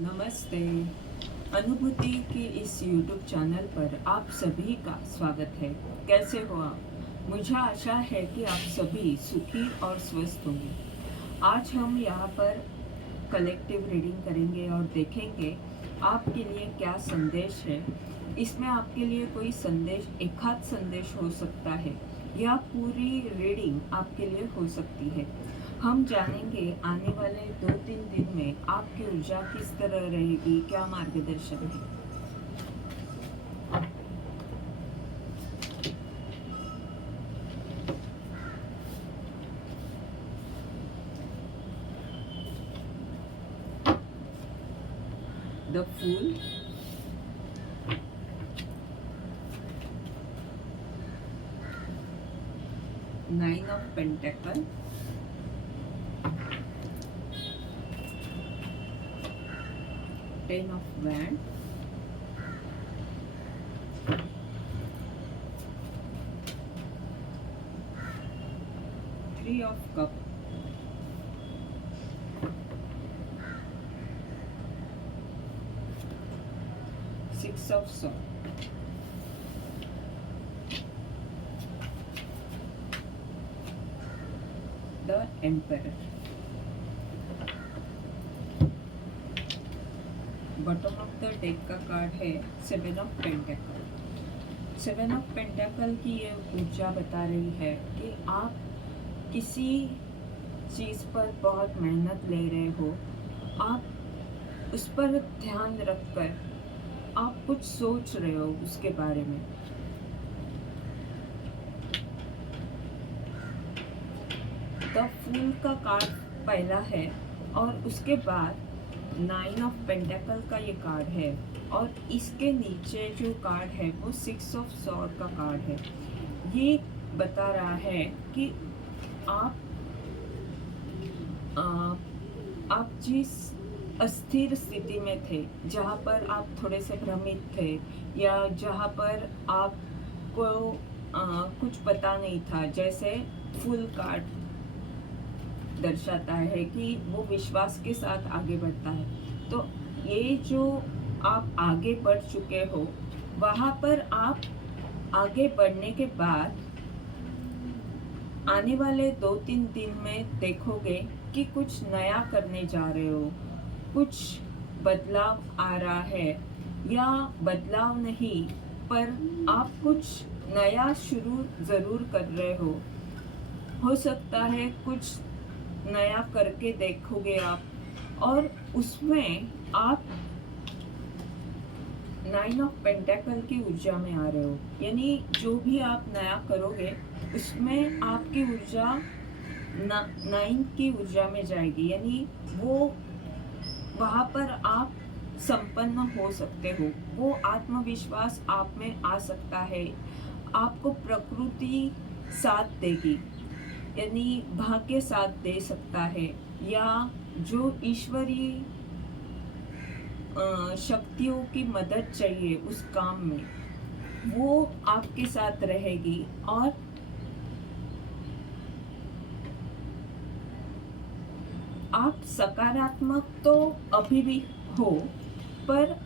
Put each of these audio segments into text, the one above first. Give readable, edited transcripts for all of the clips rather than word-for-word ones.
नमस्ते। अनुभूति के इस YouTube चैनल पर आप सभी का स्वागत है। कैसे हो आप? मुझे आशा है कि आप सभी सुखी और स्वस्थ होंगे। आज हम यहाँ पर कलेक्टिव रीडिंग करेंगे और देखेंगे आपके लिए क्या संदेश है। इसमें आपके लिए कोई संदेश, एक आध संदेश हो सकता है या पूरी रीडिंग आपके लिए हो सकती है। हम जानेंगे आने वाले 2-3 दिन में आपकी ऊर्जा किस तरह रहेगी, क्या मार्गदर्शन है। The fool, nine of pentacle, ten of wand, three of cup, six of sword, the emperor. Bottom of the deck का कार्ड है seven of pentacle. Seven of pentacle की ये ऊर्जा बता रही है कि आप किसी चीज़ पर बहुत मेहनत ले रहे हो, आप उस पर ध्यान रखकर आप कुछ सोच रहे हो उसके बारे में। द फूल का कार्ड पहला है और उसके बाद नाइन ऑफ पेंटेकल का ये कार्ड है और इसके नीचे जो कार्ड है वो सिक्स ऑफ सॉर्ड का कार्ड है। ये बता रहा है कि आप जिस अस्थिर स्थिति में थे, जहाँ पर आप थोड़े से भ्रमित थे या जहाँ पर आपको कुछ पता नहीं था, जैसे फुल कार्ड दर्शाता है कि वो विश्वास के साथ आगे बढ़ता है। तो ये जो आप आगे बढ़ चुके हो, वहाँ पर आप आगे बढ़ने के बाद आने वाले 2-3 दिन में देखोगे कि कुछ नया करने जा रहे हो, कुछ बदलाव आ रहा है या बदलाव नहीं, पर आप कुछ नया शुरू ज़रूर कर रहे हो सकता है कुछ नया करके देखोगे आप और उसमें आप नाइन ऑफ पेंटेकल की ऊर्जा में आ रहे हो। यानी जो भी आप नया करोगे उसमें आपकी ऊर्जा नाइन की ऊर्जा में जाएगी, यानी वो वहाँ पर आप संपन्न हो सकते हो। वो आत्मविश्वास आप में आ सकता है, आपको प्रकृति साथ देगी, यानी भाग्य साथ दे सकता है या जो ईश्वरीय शक्तियों की मदद चाहिए उस काम में, वो आपके साथ रहेगी। और आप सकारात्मक तो अभी भी हो, पर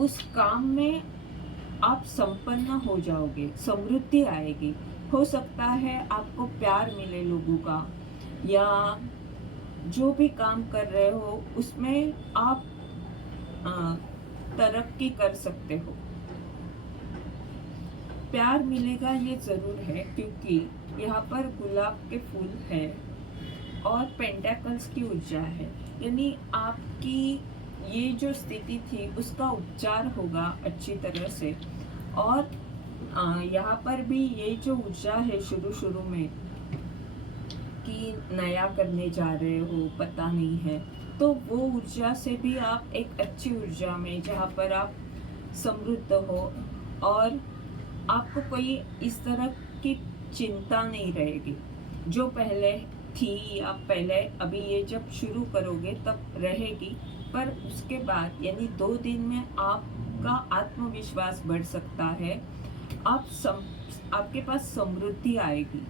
उस काम में आप संपन्न हो जाओगे, समृद्धि आएगी। हो सकता है आपको प्यार मिले लोगों का, या जो भी काम कर रहे हो उसमें आप तरक्की कर सकते हो। प्यार मिलेगा ये ज़रूर है, क्योंकि यहाँ पर गुलाब के फूल है और पेंटेकल्स की ऊर्जा है। यानी आपकी ये जो स्थिति थी उसका उपचार होगा अच्छी तरह से। और यहाँ पर भी ये जो ऊर्जा है शुरू में कि नया करने जा रहे हो, पता नहीं है, तो वो ऊर्जा से भी आप एक अच्छी ऊर्जा में, जहाँ पर आप समृद्ध हो और आपको कोई इस तरह की चिंता नहीं रहेगी जो पहले थी या पहले अभी ये जब शुरू करोगे तब रहेगी। पर उसके बाद यानी 2 दिन में आपका आत्मविश्वास बढ़ सकता है, आपके पास समृद्धि आएगी।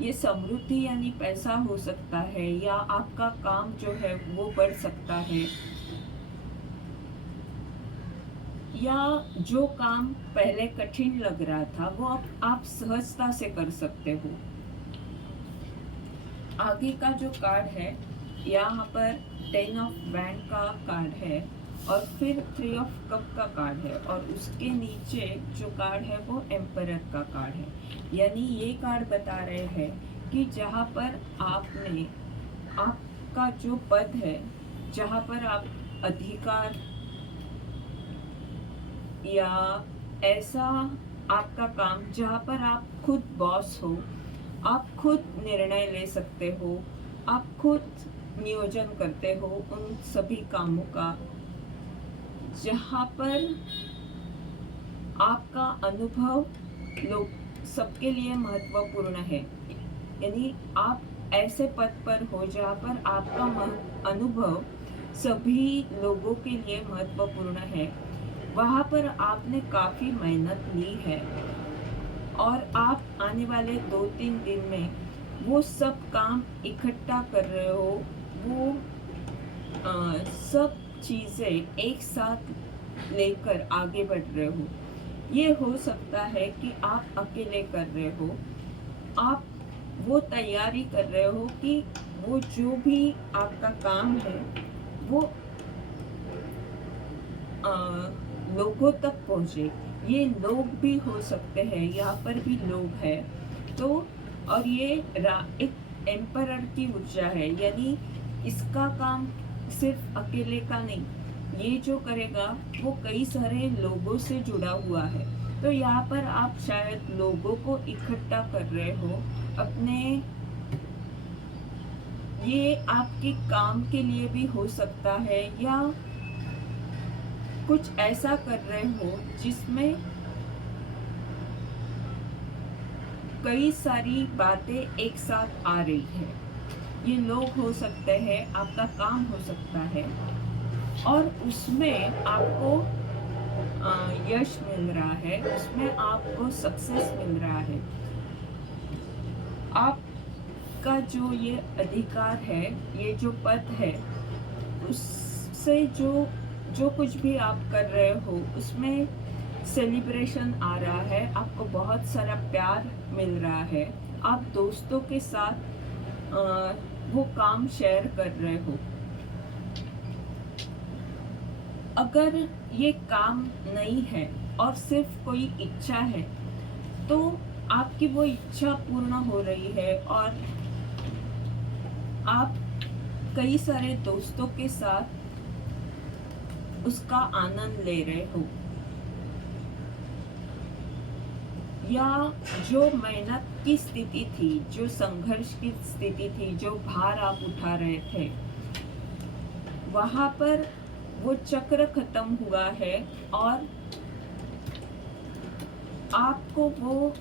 ये समृद्धि यानी पैसा हो सकता है, या आपका काम जो है वो बढ़ सकता है, या जो काम पहले कठिन लग रहा था वो अब आप सहजता से कर सकते हो। आगे का जो कार्ड है, यहाँ पर 10 ऑफ वैंड का कार्ड है और फिर 3 ऑफ कप का कार्ड है, और उसके नीचे जो कार्ड है वो एम्परर का कार्ड है। यानी ये कार्ड बता रहे हैं कि जहाँ पर आपने आपका जो पद है, जहाँ पर आप अधिकार या ऐसा आपका काम जहाँ पर आप खुद बॉस हो, आप खुद निर्णय ले सकते हो, आप खुद नियोजन करते हो उन सभी कामों का, जहाँ पर आपका अनुभव लोग सबके लिए महत्वपूर्ण है। यानी आप ऐसे पद पर हो जहाँ पर आपका अनुभव सभी लोगों के लिए महत्वपूर्ण है। वहाँ पर आपने काफ़ी मेहनत ली है और आप आने वाले 2-3 दिन में वो सब काम इकट्ठा कर रहे हो, वो सब चीज़ें एक साथ लेकर आगे बढ़ रहे हो। ये हो सकता है कि आप अकेले कर रहे हो, आप वो तैयारी कर रहे हो कि वो जो भी आपका काम है वो लोगों तक पहुँचे। ये लोग भी हो सकते हैं, यहाँ पर भी लोग हैं। तो और ये एक एम्परर की ऊर्जा है, यानी इसका काम सिर्फ अकेले का नहीं, ये जो करेगा वो कई सारे लोगों से जुड़ा हुआ है। तो यहाँ पर आप शायद लोगों को इकट्ठा कर रहे हो अपने, ये आपके काम के लिए भी हो सकता है, या कुछ ऐसा कर रहे हो जिसमें कई सारी बातें एक साथ आ रही है। ये लोग हो सकते हैं, आपका काम हो सकता है, और उसमें आपको यश मिल रहा है, उसमें आपको सक्सेस मिल रहा है। आपका जो ये अधिकार है, ये जो पद है, उससे जो कुछ भी आप कर रहे हो उसमें सेलिब्रेशन आ रहा है, आपको बहुत सारा प्यार मिल रहा है, आप दोस्तों के साथ वो काम शेयर कर रहे हो। अगर ये काम नहीं है और सिर्फ कोई इच्छा है, तो आपकी वो इच्छा पूर्ण हो रही है और आप कई सारे दोस्तों के साथ उसका आनंद ले रहे हो। या जो मेहनत की स्थिति थी, जो संघर्ष की स्थिति थी, जो भार आप उठा रहे थे, वहां पर वो चक्र खत्म हुआ है और आपको वो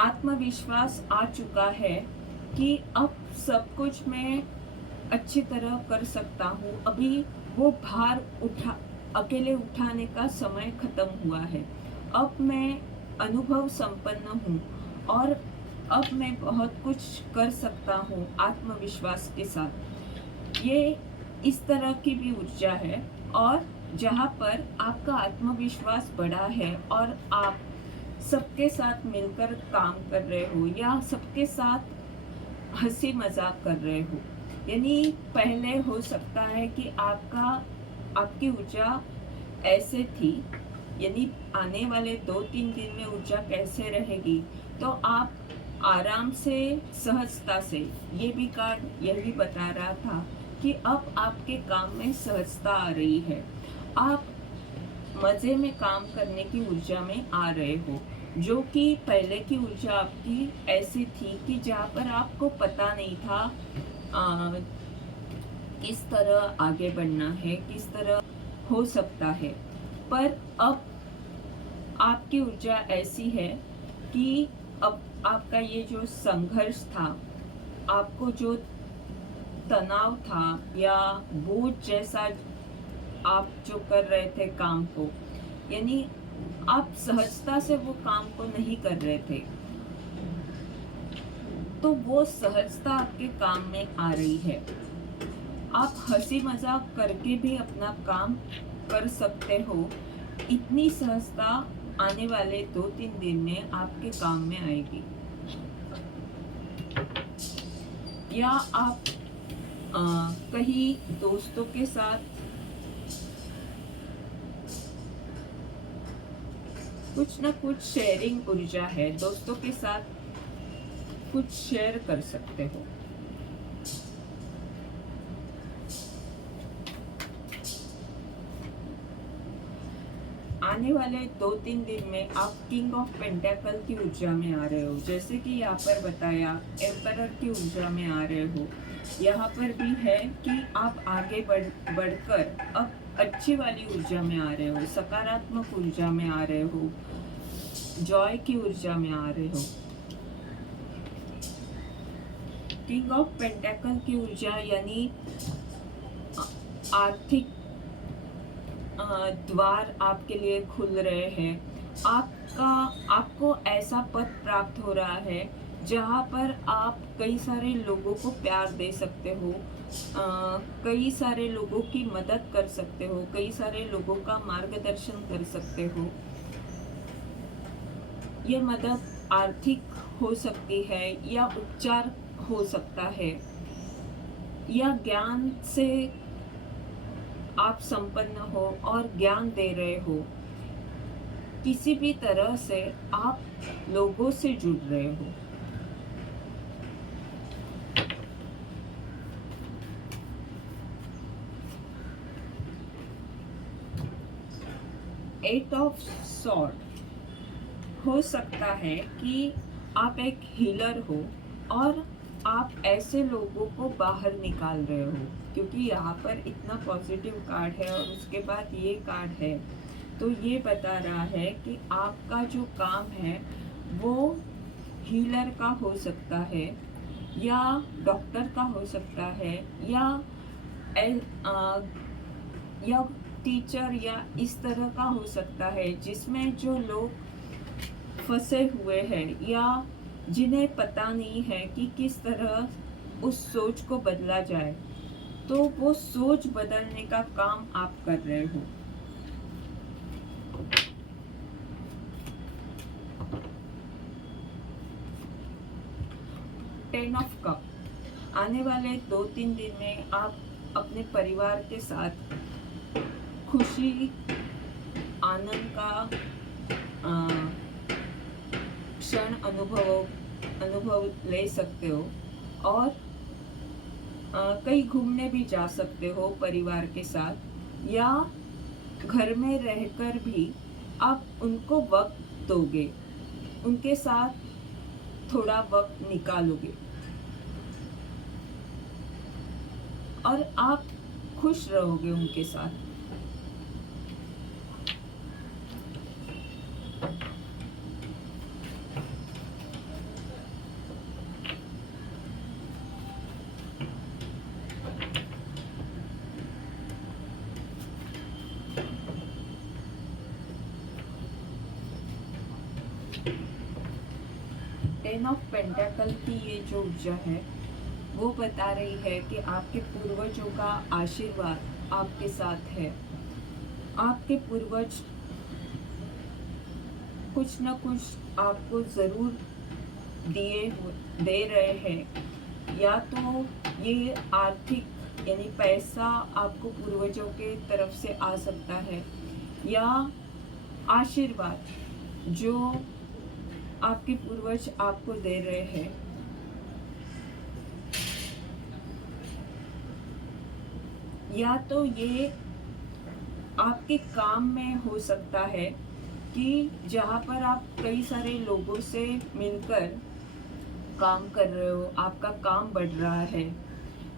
आत्मविश्वास आ चुका है कि अब सब कुछ मैं अच्छी तरह कर सकता हूँ। अभी वो भार अकेले उठाने का समय खत्म हुआ है। अब मैं अनुभव संपन्न हूँ और अब मैं बहुत कुछ कर सकता हूँ आत्मविश्वास के साथ। ये इस तरह की भी ऊर्जा है, और जहाँ पर आपका आत्मविश्वास बढ़ा है और आप सबके साथ मिलकर काम कर रहे हो या सबके साथ हंसी मजाक कर रहे हो। यानी पहले हो सकता है कि आपकी ऊर्जा ऐसे थी, यानी आने वाले 2-3 दिन में ऊर्जा कैसे रहेगी, तो आप आराम से, सहजता से, ये भी कार्ड यही बता रहा था कि अब आपके काम में सहजता आ रही है, आप मज़े में काम करने की ऊर्जा में आ रहे हो। जो कि पहले की ऊर्जा आपकी ऐसी थी कि जहाँ पर आपको पता नहीं था किस तरह आगे बढ़ना है, किस तरह हो सकता है। पर अब आपकी ऊर्जा ऐसी है कि अब आपका ये जो संघर्ष था, आपको जो तनाव था या बोझ जैसा आप जो कर रहे थे काम को, यानी आप सहजता से वो काम को नहीं कर रहे थे, तो वो सहजता आपके काम में आ रही है। आप हंसी मजाक करके भी अपना काम कर सकते हो। इतनी सहजता आने वाले 2-3 दिन में आपके काम में आएगी। या आप कहीं दोस्तों के साथ कुछ ना कुछ शेयरिंग ऊर्जा है, दोस्तों के साथ कुछ शेयर कर सकते हो। आने वाले 2-3 दिन में आप किंग ऑफ पेंटेकल की ऊर्जा में आ रहे हो, जैसे कि यहाँ पर बताया एम्परर की ऊर्जा में आ रहे हो। यहाँ पर भी है कि आप आगे बढ़कर अब अच्छी वाली ऊर्जा में आ रहे हो, सकारात्मक ऊर्जा में आ रहे हो, जॉय की ऊर्जा में आ रहे हो। किंग ऑफ पेंटेकल की ऊर्जा यानी आर्थिक द्वार आपके लिए खुल रहे हैं। आपको ऐसा पद प्राप्त हो रहा है जहाँ पर आप कई सारे लोगों को प्यार दे सकते हो, कई सारे लोगों की मदद कर सकते हो, कई सारे लोगों का मार्गदर्शन कर सकते हो। ये मदद आर्थिक हो सकती है या उपचार हो सकता है या ज्ञान से आप संपन्न हो और ज्ञान दे रहे हो। किसी भी तरह से आप लोगों से जुड़ रहे हो। एट ऑफ सॉर्ड हो सकता है कि आप एक हीलर हो और आप ऐसे लोगों को बाहर निकाल रहे हो, क्योंकि यहाँ पर इतना पॉजिटिव कार्ड है और उसके बाद ये कार्ड है, तो ये बता रहा है कि आपका जो काम है वो हीलर का हो सकता है या डॉक्टर का हो सकता है या टीचर या इस तरह का हो सकता है, जिसमें जो लोग फंसे हुए हैं या जिन्हें पता नहीं है कि किस तरह उस सोच को बदला जाए, तो वो सोच बदलने का काम आप कर रहे हो। टेन ऑफ कप आने वाले 2-3 दिन में आप अपने परिवार के साथ खुशी आनंद का क्षण अनुभव ले सकते हो और कहीं घूमने भी जा सकते हो परिवार के साथ, या घर में रहकर भी आप उनको वक्त दोगे, उनके साथ थोड़ा वक्त निकालोगे और आप खुश रहोगे उनके साथ। टेन ऑफ पेंटाकल की ये जो ऊर्जा है वो बता रही है कि आपके पूर्वजों का आशीर्वाद आपके साथ है। आपके पूर्वज कुछ न कुछ आपको ज़रूर दे रहे हैं, या तो ये आर्थिक यानी पैसा आपको पूर्वजों के तरफ से आ सकता है, या आशीर्वाद जो आपके पूर्वज आपको दे रहे हैं। या तो ये आपके काम में हो सकता है कि जहाँ पर आप कई सारे लोगों से मिलकर काम कर रहे हो, आपका काम बढ़ रहा है,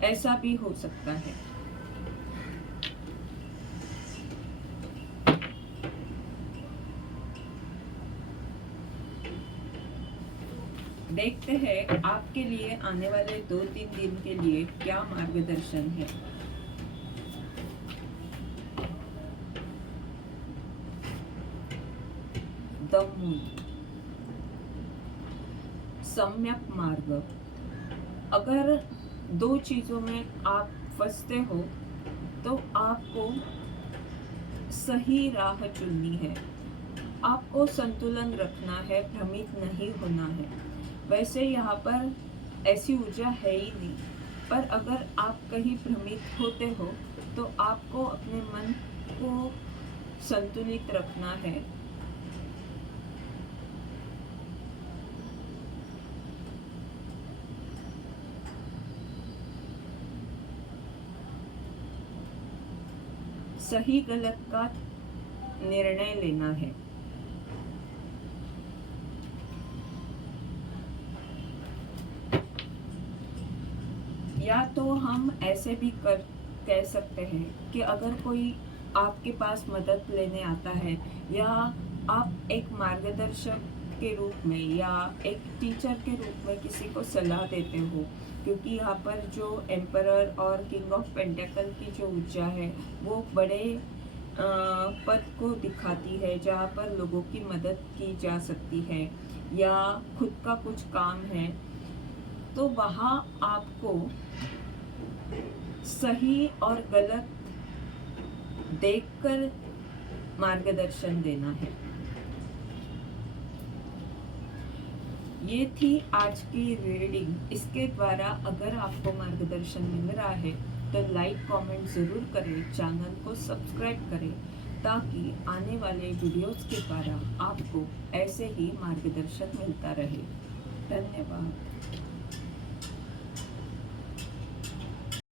ऐसा भी हो सकता है। देखते हैं आपके लिए आने वाले 2-3 दिन के लिए क्या मार्गदर्शन है। द मून, सम्यक मार्ग। अगर दो चीज़ों में आप फंसते हो तो आपको सही राह चुननी है। आपको संतुलन रखना है, भ्रमित नहीं होना है। वैसे यहाँ पर ऐसी ऊर्जा है ही नहीं, पर अगर आप कहीं भ्रमित होते हो तो आपको अपने मन को संतुलित रखना है। सही गलत का निर्णय लेना है। या तो हम ऐसे भी कह सकते हैं कि अगर कोई आपके पास मदद लेने आता है, या आप एक मार्गदर्शक के रूप में या एक टीचर के रूप में किसी को सलाह देते हो, क्योंकि यहाँ पर जो एम्परर और किंग ऑफ पेंटेकल की जो ऊर्जा है वो बड़े पद को दिखाती है, जहाँ पर लोगों की मदद की जा सकती है या खुद का कुछ काम है, तो वहाँ आपको सही और गलत देखकर मार्गदर्शन देना है। ये थी आज की रीडिंग। इसके द्वारा अगर आपको मार्गदर्शन मिल रहा है तो लाइक कमेंट ज़रूर करें, चैनल को सब्सक्राइब करें, ताकि आने वाले वीडियोस के द्वारा आपको ऐसे ही मार्गदर्शन मिलता रहे। धन्यवाद।